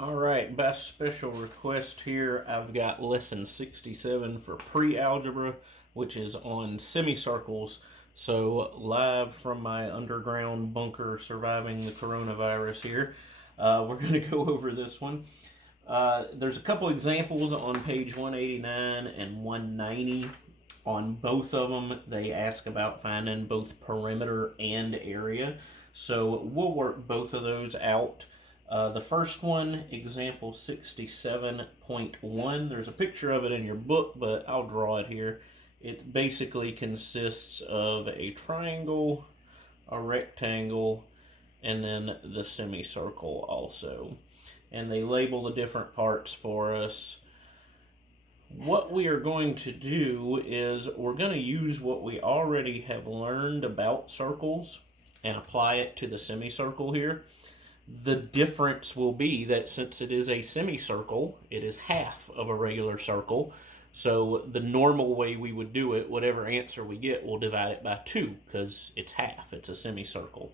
All right, by special request here, I've got lesson 67 for pre-algebra, which is on semicircles. So live from my underground bunker surviving the coronavirus here, we're going to go over this one. There's a couple examples on page 189 and 190. On both of them, they ask about finding both perimeter and area. So we'll work both of those out. The first one, example 67.1, there's a picture of it in your book, but I'll draw it here. It basically consists of a triangle, a rectangle, and then the semicircle also. And they label the different parts for us. What we are going to do is we're going to use what we already have learned about circles and apply it to the semicircle here. The difference will be that since it is a semicircle, it is half of a regular circle. So the normal way we would do it, whatever answer we get, we'll divide it by 2 because it's half. It's a semicircle.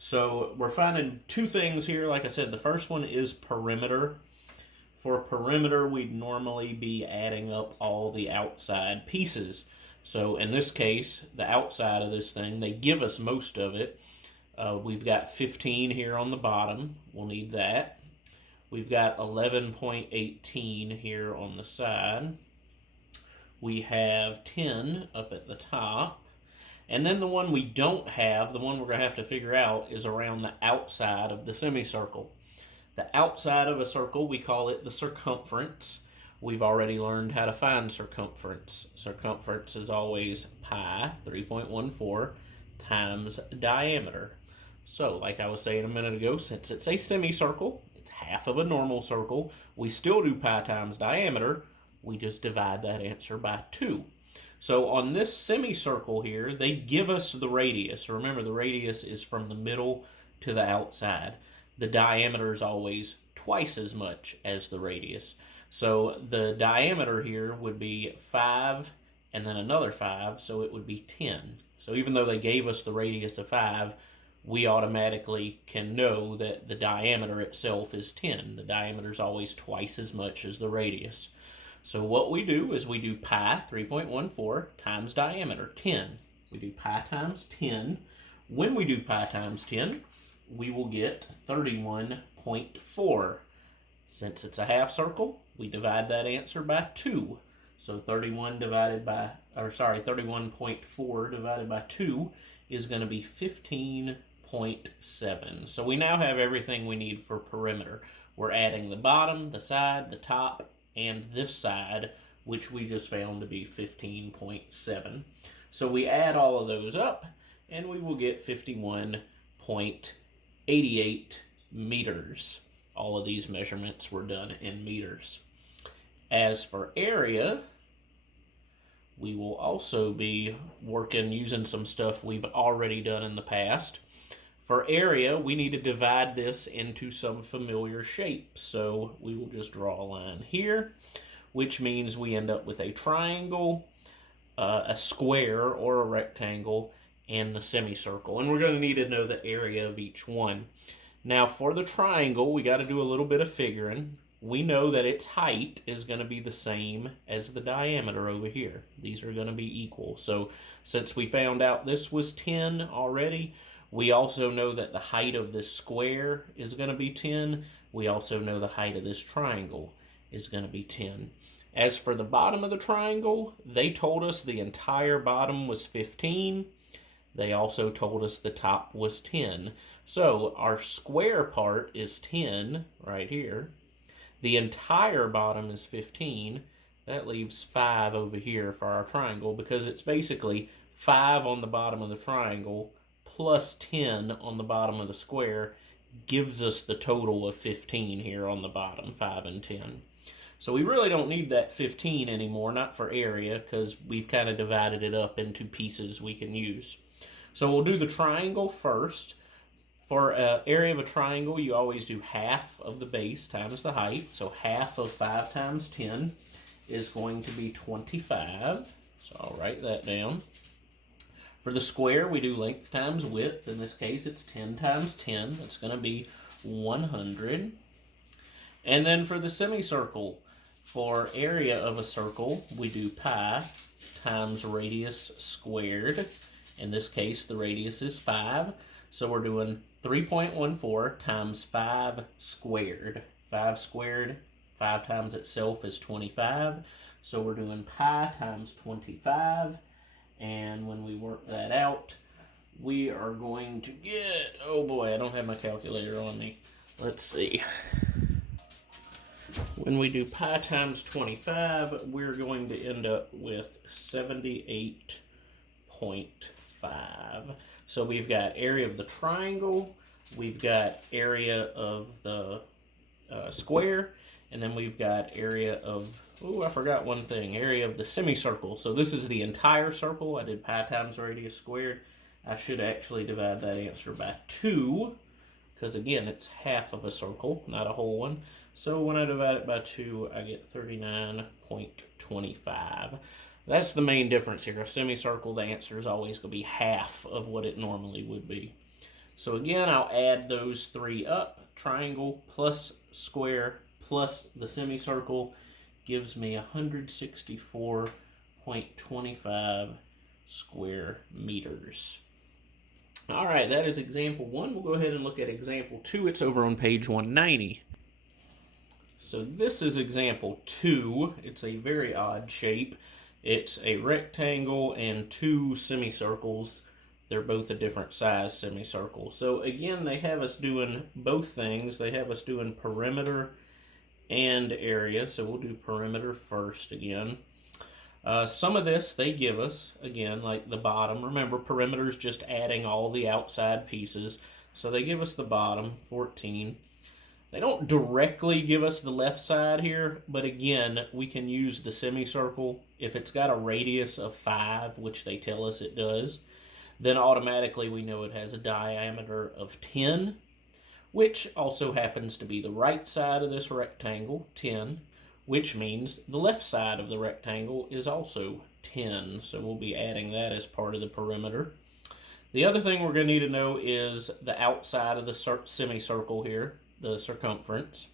So we're finding two things here. Like I said, the first one is perimeter. For perimeter, we'd normally be adding up all the outside pieces. So in this case, the outside of this thing, they give us most of it. We've got 15 here on the bottom. We'll need that. We've got 11.18 here on the side. We have 10 up at the top. And then the one we don't have, the one we're going to have to figure out, is around the outside of the semicircle. The outside of a circle, we call it the circumference. We've already learned how to find circumference. Circumference is always pi, 3.14, times diameter. So, like I was saying a minute ago, since it's a semicircle, it's half of a normal circle, we still do pi times diameter. We just divide that answer by 2. So on this semicircle here, they give us the radius. Remember, the radius is from the middle to the outside. The diameter is always twice as much as the radius. So the diameter here would be 5 and then another 5, so it would be 10. So even though they gave us the radius of 5, we automatically can know that the diameter itself is 10. The diameter is always twice as much as the radius. So what we do is we do pi, 3.14, times diameter, 10. We do pi times 10. When we do pi times 10, we will get 31.4. Since it's a half circle, we divide that answer by 2. So 31.4 divided by 2 is going to be 15.7. So we now have everything we need for perimeter. We're adding the bottom, the side, the top, and this side, which we just found to be 15.7. So we add all of those up, and we will get 51.88 meters. All of these measurements were done in meters. As for area, we will also be working using some stuff we've already done in the past. For area, we need to divide this into some familiar shapes. So we will just draw a line here, which means we end up with a triangle, a square or a rectangle, and the semicircle. And we're going to need to know the area of each one. Now for the triangle, we got to do a little bit of figuring. We know that its height is going to be the same as the diameter over here. These are going to be equal. So since we found out this was 10 already, we also know that the height of this square is going to be 10. We also know the height of this triangle is going to be 10. As for the bottom of the triangle, they told us the entire bottom was 15. They also told us the top was 10. So our square part is 10 right here. The entire bottom is 15. That leaves 5 over here for our triangle because it's basically 5 on the bottom of the triangle plus 10 on the bottom of the square gives us the total of 15 here on the bottom, 5 and 10. So we really don't need that 15 anymore, not for area, because we've kind of divided it up into pieces we can use. So we'll do the triangle first. For area of a triangle, you always do half of the base times the height. So half of 5 times 10 is going to be 25. So I'll write that down. For the square, we do length times width. In this case, it's 10 times 10. That's going to be 100. And then for the semicircle, for area of a circle, we do pi times radius squared. In this case, the radius is 5. So we're doing 3.14 times 5 squared. 5 squared, 5 times itself is 25. So we're doing pi times 25. And when we work that out, we are going to get, oh boy, I don't have my calculator on me. Let's see. When we do pi times 25, we're going to end up with 78.5. So we've got area of the triangle, we've got area of the square, and then we've got area of, oh, I forgot one thing, area of the semicircle. So this is the entire circle. I did pi times radius squared. I should actually divide that answer by 2, because again, it's half of a circle, not a whole one. So when I divide it by 2, I get 39.25. That's the main difference here. A semicircle, the answer is always going to be half of what it normally would be. So again, I'll add those 3 up. Triangle plus square plus the semicircle gives me 164.25 square meters. All right, that is example 1. We'll go ahead and look at example 2. It's over on page 190. So this is example 2. It's a very odd shape. It's a rectangle and 2 semicircles. They're both a different size semicircle. So again, they have us doing both things. They have us doing perimeter and area. So we'll do perimeter first again. Some of this they give us, again, like the bottom. Remember, perimeter is just adding all the outside pieces. So they give us the bottom, 14. They don't directly give us the left side here, but again, we can use the semicircle. If it's got a radius of 5, which they tell us it does, then automatically we know it has a diameter of 10, which also happens to be the right side of this rectangle, 10, which means the left side of the rectangle is also 10. So we'll be adding that as part of the perimeter. The other thing we're going to need to know is the outside of the semicircle here, the circumference.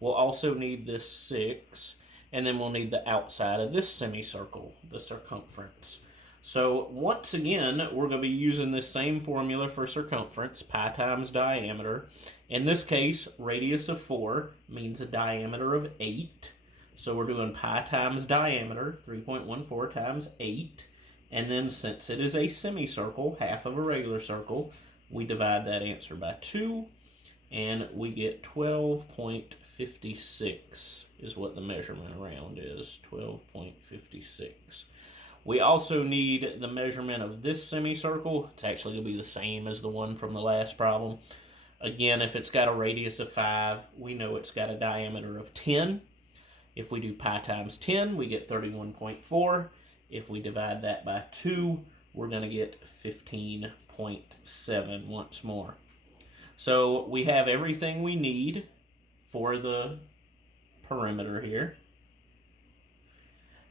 We'll also need this 6, and then we'll need the outside of this semicircle, the circumference. So once again, we're going to be using this same formula for circumference, pi times diameter. In this case, radius of 4 means a diameter of 8. So we're doing pi times diameter, 3.14 times 8. And then since it is a semicircle, half of a regular circle, we divide that answer by 2. And we get 12.56 is what the measurement around is, 12.56. We also need the measurement of this semicircle. It's actually going to be the same as the one from the last problem. Again, if it's got a radius of 5, we know it's got a diameter of 10. If we do pi times 10, we get 31.4. If we divide that by 2, we're going to get 15.7 once more. So we have everything we need for the perimeter here.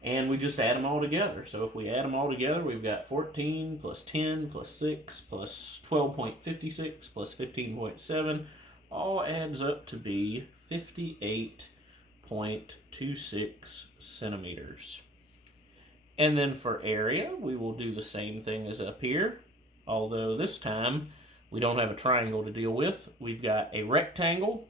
And we just add them all together. So if we add them all together, we've got 14 plus 10 plus 6 plus 12.56 plus 15.7. All adds up to be 58.26 centimeters. And then for area, we will do the same thing as up here. Although this time, we don't have a triangle to deal with. We've got a rectangle,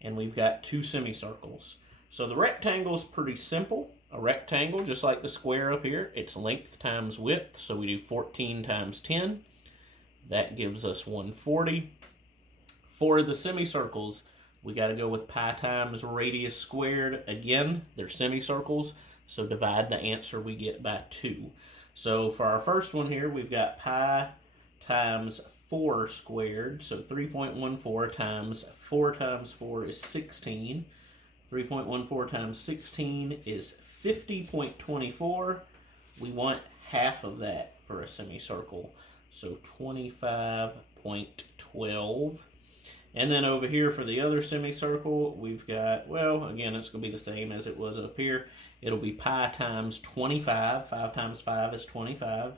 and we've got 2 semicircles. So the rectangle is pretty simple. A rectangle, just like the square up here, it's length times width. So we do 14 times 10. That gives us 140. For the semicircles, we got to go with pi times radius squared. Again, they're semicircles, so divide the answer we get by 2. So for our first one here, we've got pi times 4 squared. So 3.14 times 4 times 4 is 16. 3.14 times 16 is 50.24. We want half of that for a semicircle. So 25.12. And then over here for the other semicircle, we've got, well, again, it's going to be the same as it was up here. It'll be pi times 25. 5 times 5 is 25.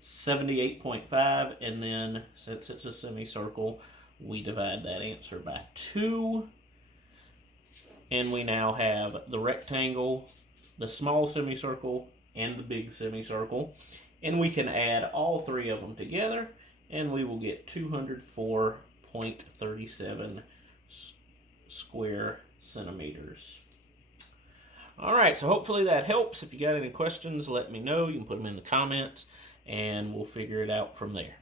78.5. And then, since it's a semicircle, we divide that answer by 2. And we now have the rectangle, the small semicircle, and the big semicircle. And we can add all three of them together, and we will get 204.37 square centimeters. All right, so hopefully that helps. If you got any questions, let me know. You can put them in the comments, and we'll figure it out from there.